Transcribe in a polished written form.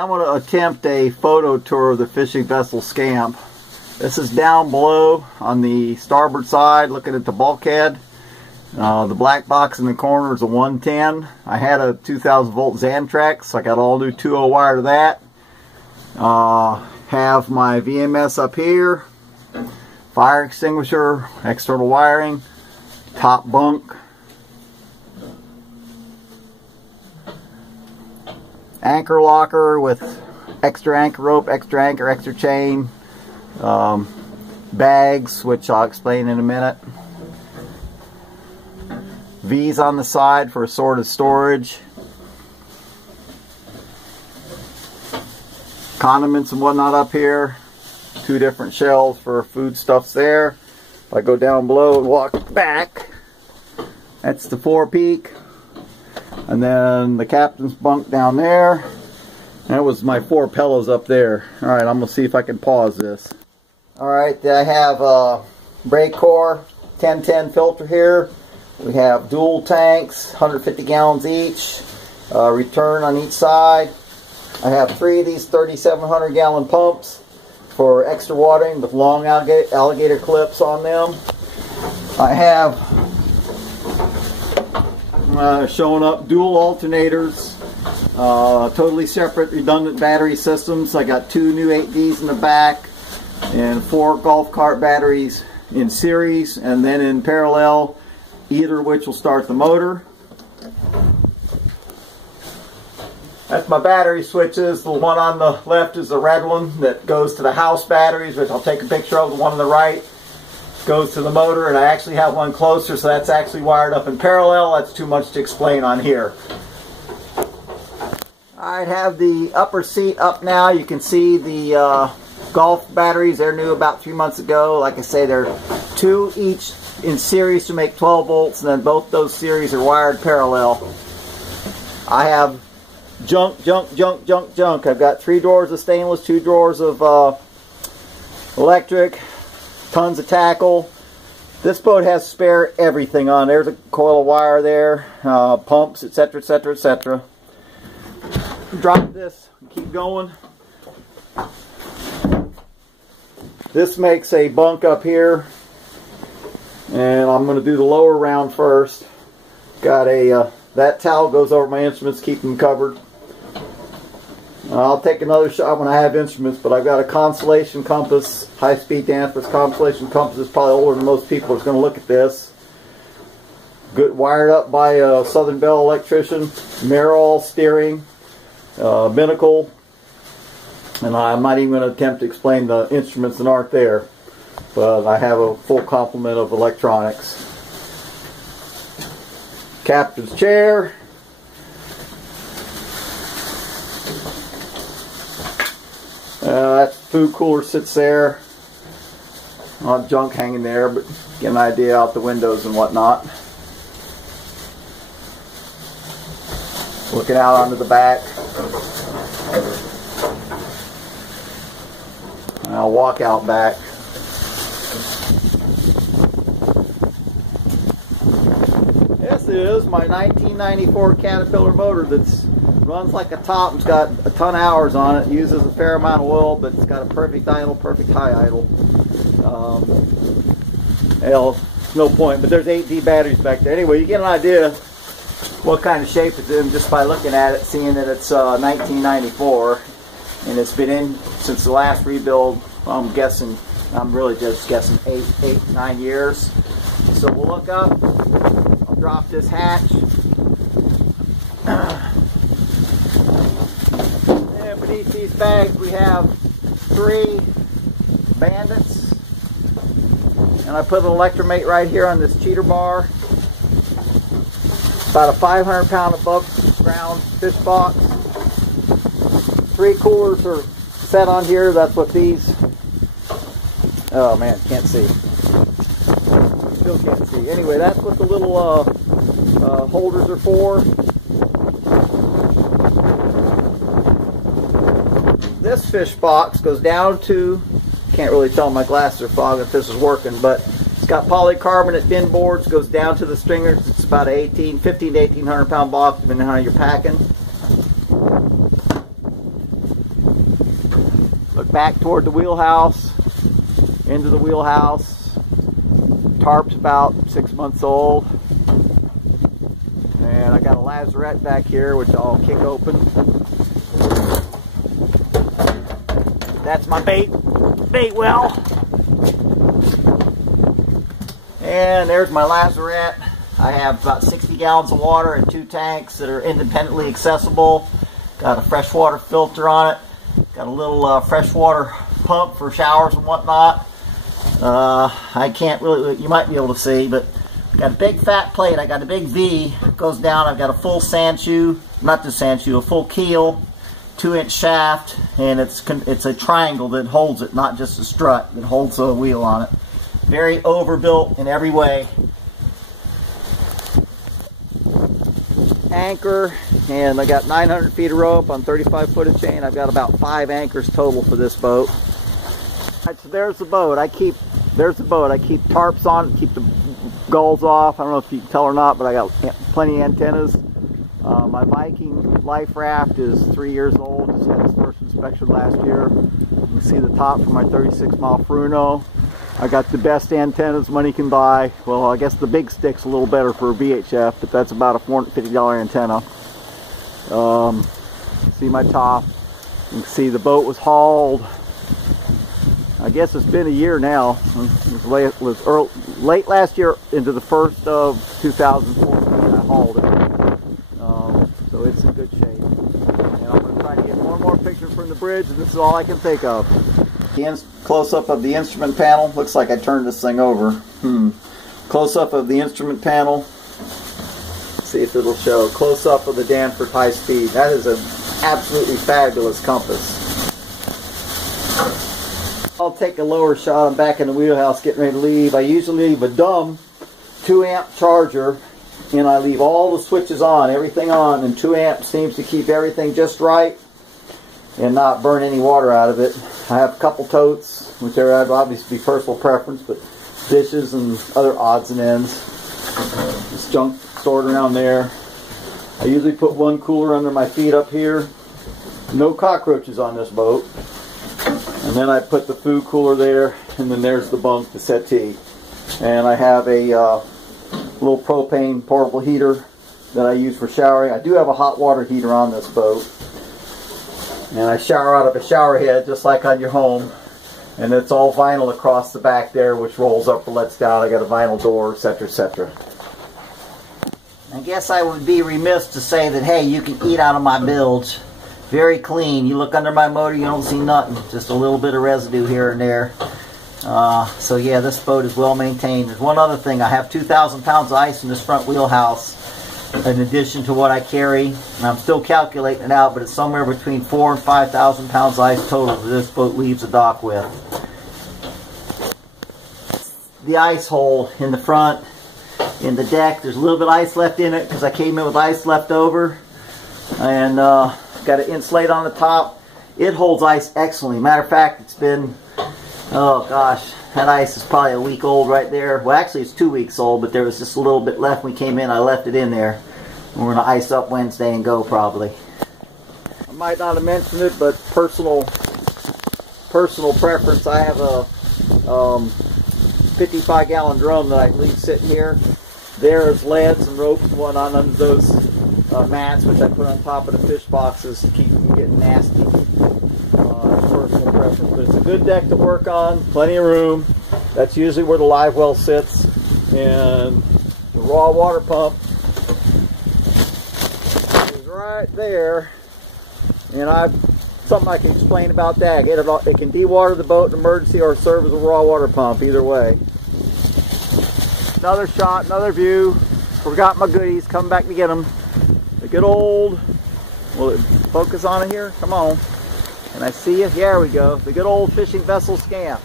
I'm going to attempt a photo tour of the fishing vessel Scamp. This is down below on the starboard side looking at the bulkhead. The black box in the corner is a 110. I had a 2000 volt Xantrex, so I got all new 2.0 wire to that. Have my VMS up here, fire extinguisher, external wiring, top bunk, anchor locker with extra anchor rope, extra anchor, extra chain, bags, which I'll explain in a minute. V's on the side for assorted storage. Condiments and whatnot up here. 2 different shelves for foodstuffs there. If I go down below and walk back, that's the forepeak. And then the captain's bunk down there. That was my 4 pillows up there. Alright, I'm going to see if I can pause this. Alright, I have a brake core, 1010 filter here. We have dual tanks, 150 gallons each. Return on each side. I have 3 of these 3,700 gallon pumps for extra watering with long alligator clips on them. I have showing up dual alternators, totally separate redundant battery systems. I got 2 new 8Ds in the back and 4 golf cart batteries in series, and then in parallel, either of which will start the motor. That's my battery switches. The one on the left is the red one that goes to the house batteries, which I'll take a picture of. The one on the right goes to the motor, and I actually have one closer, so that's actually wired up in parallel. That's too much to explain on here. I have the upper seat up now. You can see the golf batteries. They're new about 3 months ago. Like I say, they're 2 each in series to make 12 volts, and then both those series are wired parallel. I have junk. I've got 3 drawers of stainless, 2 drawers of electric, tons of tackle. This boat has spare everything on. There's a coil of wire there, pumps, etc., etc., etc. Drop this and keep going. This makes a bunk up here, and I'm going to do the lower round first. Got a that towel goes over my instruments, keep them covered. I'll take another shot when I have instruments, but I've got a Constellation compass, high-speed Danforth Constellation compass. Is probably older than most people is going to look at this. Good, wired up by a Southern Bell electrician, Merrill steering, binnacle, and I'm not even going to attempt to explain the instruments that aren't there, but I have a full complement of electronics. Captain's chair. That food cooler sits there. A lot of junk hanging there, but get an idea out the windows and whatnot. Looking out onto the back. And I'll walk out back. This is my 1994 Caterpillar motor that's runs like a top. It's got a ton of hours on it. Uses a fair amount of oil, but it's got a perfect idle, perfect high idle. No point, but there's 8D batteries back there. Anyway, you get an idea what kind of shape it's in just by looking at it, seeing that it's 1994, and it's been in since the last rebuild. I'm guessing, I'm really just guessing 9 years. So we'll look up. I'll drop this hatch. And beneath these bags we have 3 Bandits. And I put an electromate right here on this cheater bar. About a 500-pound above ground fish box. 3 coolers are set on here. That's what these, oh man, can't see. Still can't see. Anyway, that's what the little holders are for. This fish box goes down to, can't really tell, my glasses are fogging if this is working, but it's got polycarbonate bin boards, goes down to the stringers. It's about a 15 to 1800 pound box depending on how you're packing. back toward the wheelhouse, into the wheelhouse. Tarp's about 6 months old. And I got a lazarette back here, which I'll kick open. That's my bait well. And there's my lazarette. I have about 60 gallons of water in 2 tanks that are independently accessible. Got a freshwater filter on it. Got a little freshwater pump for showers and whatnot. I can't really, you might be able to see, but got a big fat plate. I got a big V, goes down. I've got a full sand shoe, not just sand shoe, a full keel, 2-inch shaft, and it's a triangle that holds it, not just a strut that holds a wheel on it. Very overbuilt in every way. Anchor, and I got 900 feet of rope on 35 foot of chain. I've got about 5 anchors total for this boat. Right, so there's the boat. There's the boat. I keep tarps on it, keep the gulls off. I don't know if you can tell or not, but I got plenty of antennas. My Viking life raft is 3 years old. Just had its first inspection last year. You can see the top from my 36-mile Fruno. I got the best antennas money can buy. Well, I guess the big stick's a little better for a VHF, but that's about a $450 antenna. See my top. You can see the boat was hauled. I guess it's been a year now. It was late last year into the first of 2014 I hauled it. So it's in good shape. And I'm going to try to get more and more pictures from the bridge, and this is all I can think of. The close-up of the instrument panel. Looks like I turned this thing over. Close-up of the instrument panel. See if it'll show. Close-up of the Danford high speed. That is an absolutely fabulous compass. I'll take a lower shot. I'm back in the wheelhouse getting ready to leave. I usually leave a dumb 2-amp charger, and I leave all the switches on, everything on, and 2 amps seems to keep everything just right and not burn any water out of it. I have a couple totes, which are obviously personal preference, but dishes and other odds and ends. Just junk stored around there. I usually put 1 cooler under my feet up here. No cockroaches on this boat. And then I put the food cooler there, and then there's the bunk, the settee. And I have a little propane portable heater that I use for showering. I do have a hot water heater on this boat. And I shower out of a shower head just like on your home. And it's all vinyl across the back there, which rolls up or lets down. I got a vinyl door, etc., etc. I guess I would be remiss to say that, hey, you can eat out of my bilge. Very clean. You look under my motor, you don't see nothing. Just a little bit of residue here and there. So yeah, this boat is well maintained. There's one other thing. I have 2,000 pounds of ice in this front wheelhouse in addition to what I carry. And I'm still calculating it out, but it's somewhere between 4,000 and 5,000 pounds of ice total that this boat leaves the dock with. The ice hole in the front, in the deck, there's a little bit of ice left in it because I came in with ice left over. And got an insulate on the top. It holds ice excellently. Matter of fact, it's been, oh gosh, that ice is probably a week old right there. Well, actually it's 2 weeks old, but there was just a little bit left when we came in. I left it in there. And we're going to ice up Wednesday and go probably. I might not have mentioned it, but personal preference. I have a 55-gallon drum that I leave sitting here. There's leads and ropes and whatnot under those mats, which I put on top of the fish boxes to keep them getting nasty. Personal preference, but it's a good deck to work on, plenty of room. That's usually where the live well sits, and the raw water pump is right there. And something I can explain about that. It can dewater the boat in emergency or serve as a raw water pump, either way. Another shot, another view. Forgot my goodies, coming back to get them. The good old, will it focus on it here? Come on. Can I see you? There we go. The good old fishing vessel scamp.